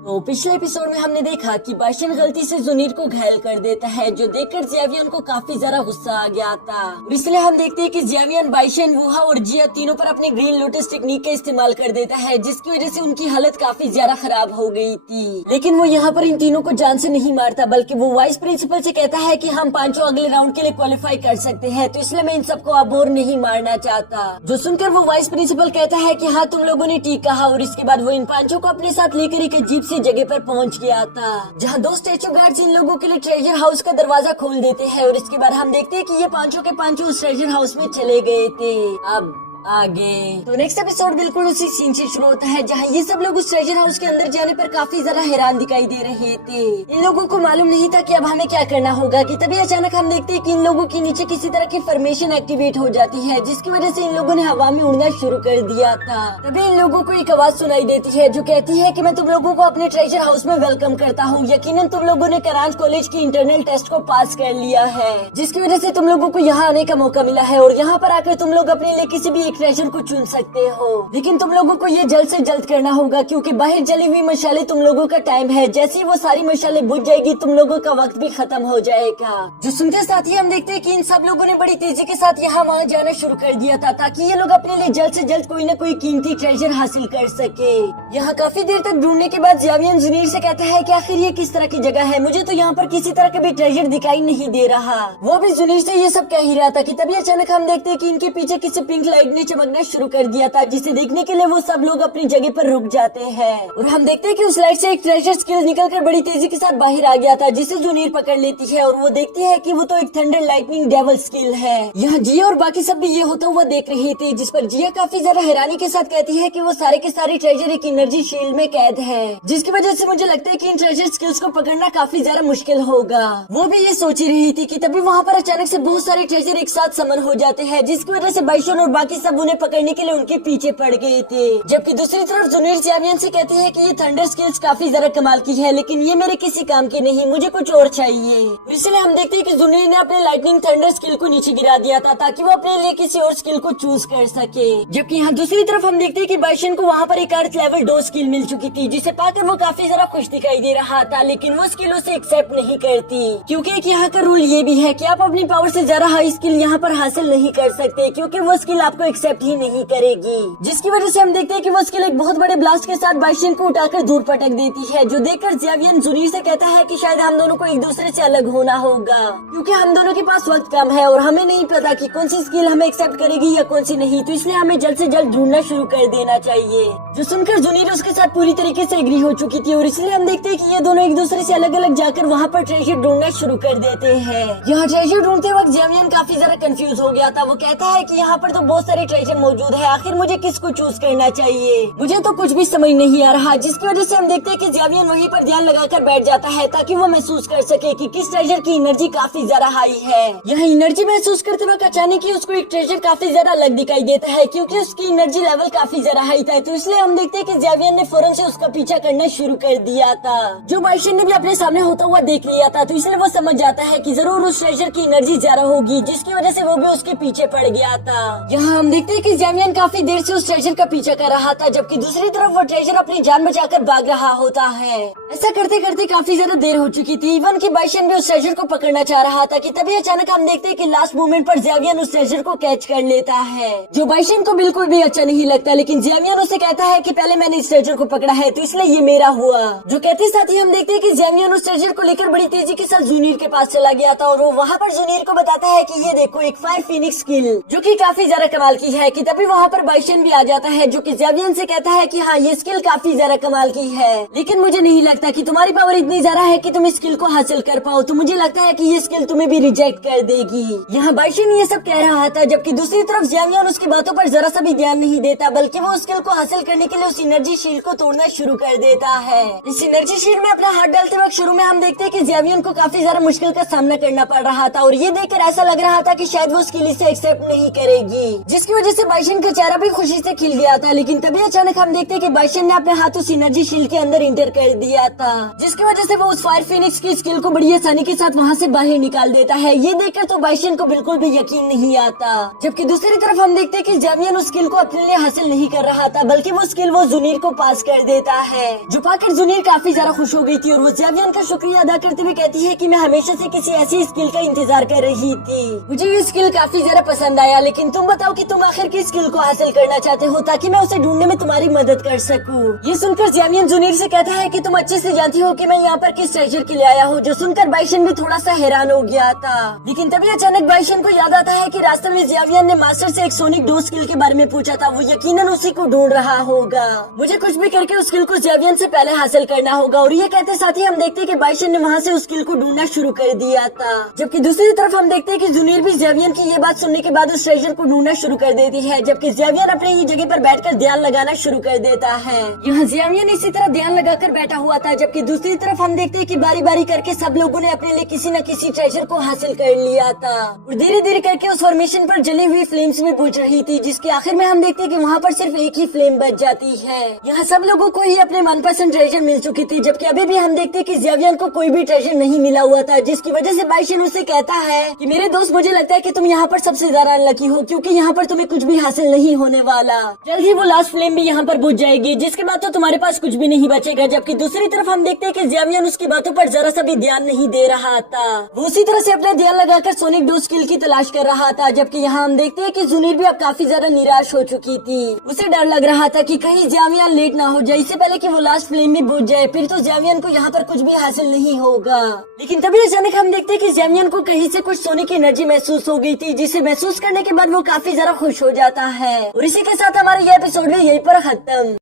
तो पिछले एपिसोड में हमने देखा कि बाइशन गलती से जुनीर को घायल कर देता है, जो देखकर ज़ेवियन को काफी ज्यादा गुस्सा आ गया था। इसलिए हम देखते हैं कि ज़ेवियन बाइशन, वुहा और जिया तीनों पर अपने ग्रीन लोटस टेक्निक का इस्तेमाल कर देता है, जिसकी वजह से उनकी हालत काफी ज्यादा खराब हो गई थी। लेकिन वो यहाँ पर इन तीनों को जान से नहीं मारता, बल्कि वो वाइस प्रिंसिपल से कहता है कि हम पांचों अगले राउंड के लिए क्वालिफाई कर सकते हैं, तो इसलिए मैं इन सबको अब और नहीं मारना चाहता। जो सुनकर वो वाइस प्रिंसिपल कहता है कि हाँ, तुम लोगों ने ठीक कहा, और इसके बाद वो इन पांचों को अपने साथ लेकर एक अजीब सी जगह पर पहुंच गया था, जहां दो स्टेचू गार्ड्स इन लोगों के लिए ट्रेजर हाउस का दरवाजा खोल देते हैं, और इसके बाद हम देखते हैं कि ये पांचों के पांचों उस ट्रेजर हाउस में चले गए थे। अब आगे तो नेक्स्ट एपिसोड बिल्कुल उसी सीन से शुरू होता है, जहाँ ये सब लोग उस ट्रेजर हाउस के अंदर जाने पर काफी ज्यादा हैरान दिखाई दे रहे थे। इन लोगों को मालूम नहीं था कि अब हमें क्या करना होगा, कि तभी अचानक हम देखते हैं कि इन लोगों के नीचे किसी तरह की फॉर्मेशन एक्टिवेट हो जाती है, जिसकी वजह से इन लोगों ने हवा में उड़ना शुरू कर दिया था। तभी इन लोगों को एक आवाज सुनाई देती है, जो कहती है कि मैं तुम लोगों को अपने ट्रेजर हाउस में वेलकम करता हूँ। यकीनन तुम लोगों ने करांच कॉलेज की इंटरनल टेस्ट को पास कर लिया है, जिसकी वजह से तुम लोगों को यहाँ आने का मौका मिला है, और यहाँ पर आकर तुम लोग अपने लिए किसी भी एक ट्रेजर को चुन सकते हो। लेकिन तुम लोगों को ये जल्द से जल्द करना होगा, क्योंकि बाहर जली हुई मशाले तुम लोगों का टाइम है। जैसे ही वो सारी मशाले बुझ जाएगी, तुम लोगों का वक्त भी खत्म हो जाएगा। जो सुनते साथ ही हम देखते हैं कि इन सब लोगों ने बड़ी तेजी के साथ यहाँ वहाँ जाना शुरू कर दिया था, ताकि ये लोग अपने लिए जल्द से जल्द कोई न कोई कीमती ट्रेजर हासिल कर सके। यहाँ काफी देर तक ढूंढने के बाद ज़ेवियन जुनीर से कहता है कि आखिर ये किस तरह की जगह है, मुझे तो यहाँ पर किसी तरह का भी ट्रेजर दिखाई नहीं दे रहा। वो भी जुनीर से ये सब कह ही रहा था कि तभी अचानक हम देखते हैं कि इनके पीछे किसी पिंक लाइट ने चमकना शुरू कर दिया था, जिसे देखने के लिए वो सब लोग अपनी जगह पर रुक जाते हैं। और हम देखते हैं कि उस लाइट से एक ट्रेजर स्किल निकलकर बड़ी तेजी के साथ बाहर आ गया था, जिसे जुनीर पकड़ लेती है, और वो देखती है कि वो तो एक थंडर लाइटनिंग डेवल स्किल है। यहाँ जिया और बाकी सब भी ये होता हुआ देख रहे थे, जिस पर जिया काफी ज्यादा हैरानी के साथ कहती है कि वो सारे के सारे ट्रेजर एक एनर्जी शील्ड में कैद है, जिसकी वजह से मुझे लगता है कि इन ट्रेजर स्किल्स को पकड़ना काफी ज्यादा मुश्किल होगा। वो भी ये सोच ही रही थी कि तभी वहाँ पर अचानक से बहुत सारे ट्रेजर एक साथ समन हो जाते हैं, जिसकी वजह से बाइशन और बाकी सब उन्हें पकड़ने के लिए उनके पीछे पड़ गए थे। जबकि दूसरी तरफ जुनीर ज़ेवियन से कहते हैं कि ये थंडर स्किल्स काफी ज्यादा कमाल की है, लेकिन ये मेरे किसी काम की नहीं, मुझे कुछ और चाहिए। इसलिए हम देखते हैं कि जुनीर ने अपने लाइटनिंग थंडर स्किल को नीचे गिरा दिया था, ताकि वो अपने लिए किसी और स्किल को चूज कर सके। जबकि यहाँ दूसरी तरफ हम देखते हैं कि बाइशन को वहाँ पर एक अर्थ लेवल 2 स्किल मिल चुकी थी, जिसे पाकर वो काफी ज्यादा खुश दिखाई दे रहा था, लेकिन वो स्किल उसे एक्सेप्ट नहीं करती, क्योंकि एक यहाँ का रूल ये भी है कि आप अपनी पावर से ज्यादा हाई स्किल यहाँ पर हासिल नहीं कर सकते, क्योंकि वो स्किल आपको एक्सेप्ट ही नहीं करेगी। जिसकी वजह से हम देखते हैं कि वो स्किल एक बहुत बड़े ब्लास्ट के साथ बाइशन को उठाकर दूर पटक देती है, जो देखकर ज़ेवियन जुनीर से कहता है कि शायद हम दोनों को एक दूसरे से अलग होना होगा, क्योंकि हम दोनों के पास वक्त कम है और हमें नहीं पता कि कौन सी स्किल हमें एक्सेप्ट करेगी या कौन सी नहीं, तो इसलिए हमें जल्द से जल्द ढूंढना शुरू कर देना चाहिए। जो सुनकर जुनीर उसके साथ पूरी तरीके से एग्री हो चुकी थी, और इसलिए हम देखते हैं कि ये दोनों एक दूसरे से अलग अलग जाकर वहाँ पर ट्रेजर ढूंढना शुरू कर देते हैं। यहाँ ट्रेजर ढूंढते वक्त ज़ेवियन काफी ज्यादा कंफ्यूज हो गया था। वो कहता है कि यहाँ पर तो बहुत सारे ट्रेजर मौजूद है, आखिर मुझे किसको चूज करना चाहिए, मुझे तो कुछ भी समझ नहीं आ रहा। जिसकी वजह से हम देखते हैं कि ज़ेवियन वहीं पर ध्यान लगाकर बैठ जाता है, ताकि वो महसूस कर सके कि किस ट्रेजर की एनर्जी काफी ज्यादा हाई है। यह एनर्जी महसूस करते वक्त अचानक ही उसको एक ट्रेजर काफी ज्यादा अलग दिखाई देता है, क्योंकि उसकी एनर्जी लेवल काफी ज्यादा हाई था, तो इसलिए हम देखते हैं कि ज़ेवियन ने फौरन से उसका पीछा करना शुरू कर दिया था, जो बाइशन ने भी अपने सामने होता हुआ देख लिया था, तो इसलिए वो समझ जाता है कि जरूर उस ट्रेजर की एनर्जी ज्यादा होगी, जिसकी वजह से वो भी उसके पीछे पड़ गया था। यहाँ हम देखते हैं कि ज़ेवियन काफी देर से उस ट्रेजर का पीछा कर रहा था, जबकि दूसरी तरफ वो ट्रेजर अपनी जान बचाकर भाग रहा होता है। ऐसा करते करते काफी ज्यादा देर हो चुकी थी, इवन की बाइशन भी उस ट्रेजर को पकड़ना चाह रहा था, कि तभी अचानक हम देखते हैं कि लास्ट मोमेंट पर ज़ेवियन उस ट्रेजर को कैच कर लेता है, जो बाइशन को बिल्कुल भी अच्छा नहीं लगता, लेकिन ज़ेवियन उसे कहता है कि पहले मैंने इस ट्रेजर को पकड़ा है, तो इसलिए ये मेरा हुआ। जो कहते साथ ही हम देखते हैं कि ज़ेवियन उस ट्रेजर को लेकर बड़ी तेजी के साथ जुनीर के पास चला गया था, और वो वहाँ पर जुनीर को बताता है कि ये देखो एक फायर फिनिक्स स्किल, जो कि काफी ज्यादा कमाल की है। कि तभी वहाँ पर बाइशन भी आ जाता है, जो कि ज़ेवियन से कहता है कि हाँ, ये स्किल काफी ज्यादा कमाल की है, लेकिन मुझे नहीं लगता कि तुम्हारी पावर इतनी ज्यादा है कि तुम इस स्किल को हासिल कर पाओ, तो मुझे लगता है कि ये स्किल तुम्हें भी रिजेक्ट कर देगी। यहाँ बाइशन ये सब कह रहा था, जबकि दूसरी तरफ ज़ेवियन उसकी बातों पर जरा सा भी ध्यान नहीं देता, बल्कि वो स्किल को हासिल करने के लिए उस एनर्जी शील्ड को तोड़ना शुरू कर देता है। इस एनर्जी शील्ड में अपना हाथ डालते वक्त शुरू में हम देखते हैं कि ज़ेवियन को काफी ज्यादा मुश्किल का सामना करना पड़ रहा था, और ये देखकर ऐसा लग रहा था कि शायद वो स्किल इसे एक्सेप्ट नहीं करेगी, जिसकी वजह से बाइशन का चेहरा भी खुशी से खिल गया था। लेकिन तभी अचानक हम देखते हैं कि बाइशन ने अपने हाथों सिनर्जी शील्ड के अंदर इंटर कर दिया था, जिसकी वजह से वो उस फायर फिनिक्स की स्किल को बड़ी आसानी के साथ वहाँ से बाहर निकाल देता है। ये देखकर तो बाइशन को बिल्कुल भी यकीन नहीं आता। जबकि दूसरी तरफ हम देखते हैं कि जेवियन उस स्किल को अपने लिए हासिल नहीं कर रहा था, बल्कि वो स्किल वो जुनीर को पास कर देता है, जो पाकर जुनीर काफी ज्यादा खुश हो गई थी और वो जेवियन का शुक्रिया अदा करते हुए कहती है कि मैं हमेशा से किसी ऐसी स्किल का इंतजार कर रही थी। मुझे ये स्किल काफी ज्यादा पसंद आया, लेकिन तुम बताओ कि तुम आखिर किस स्किल को हासिल करना चाहते हो ताकि मैं उसे ढूंढने में तुम्हारी मदद कर सकूं। ये सुनकर जेवियन जुनीर से कहता है कि तुम अच्छे से जानती हो कि मैं यहाँ पर किस ट्रेजर के लिए आया हूँ, जो सुनकर बाइशन भी थोड़ा सा हैरान हो गया था। लेकिन तभी अचानक बाइशन को याद आता है कि रास्ते में जेवियन ने मास्टर से एक सोनिक डो स्किल के बारे में पूछा था, वो यकीनन उसी को ढूंढ रहा होगा। मुझे कुछ भी करके उस स्किल को जेवियन से पहले हासिल करना होगा। और ये कहते साथ ही हम देखते हैं कि बाइशन ने वहाँ से उस स्किल को ढूंढना शुरू कर दिया था। जबकि दूसरी तरफ हम देखते हैं कि जुनीर भी जेवियन की ये बात सुनने के बाद उस ट्रेजर को ढूंढना शुरू कर देती है, जबकि जेवियन अपने ही जगह पर बैठकर ध्यान लगाना शुरू कर देता है। यहाँ जेवियन इसी तरह ध्यान लगाकर बैठा हुआ था, जबकि दूसरी तरफ हम देखते हैं कि बारी बारी करके सब लोगों ने अपने लिए किसी न किसी ट्रेजर को हासिल कर लिया था और धीरे धीरे करके उस फॉर्मेशन पर जली हुई फ्लेम्स भी बुझ रही थी, जिसके आखिर में हम देखते हैं कि वहाँ पर सिर्फ एक ही फ्लेम बच जाती है। यहाँ सब लोगों को ही अपने मनपसंद ट्रेजर मिल चुकी थी, जबकि अभी भी हम देखते हैं कि जेवियन को कोई भी ट्रेजर नहीं मिला हुआ था, जिसकी वजह से बाइशन उसे कहता है कि मेरे दोस्त, मुझे लगता है कि तुम यहाँ पर सबसे ज्यादा अनलकी हो, क्योंकि यहाँ पर तुम्हें कुछ भी हासिल नहीं होने वाला। जल्द ही वो लास्ट फ्लेम भी यहाँ पर बुझ जाएगी, जिसके बाद तो तुम्हारे पास कुछ भी नहीं बचेगा। जबकि दूसरी तरफ हम देखते हैं कि जेवियन उसकी बातों पर जरा सा भी ध्यान नहीं दे रहा था, वो उसी तरह से अपना ध्यान लगाकर सोनिक डो स्किल की तलाश कर रहा था। जबकि यहाँ हम देखते हैं कि जुनीर भी अब काफी ज्यादा निराश हो चुकी थी। उसे डर लग रहा था कि कहीं जेवियन लेट ना हो जाए, इससे पहले कि वो लास्ट फ्लेम में बुझ जाए, फिर तो जेवियन को यहाँ पर कुछ भी हासिल नहीं होगा। लेकिन तभी अचानक हम देखते हैं कि जेवियन को कहीं से कुछ सोने की एनर्जी महसूस हो गई थी, जिसे महसूस करने के बाद वो काफी ज्यादा खुश हो जाता है। और इसी के साथ हमारा ये एपिसोड भी यहीं पर खत्म।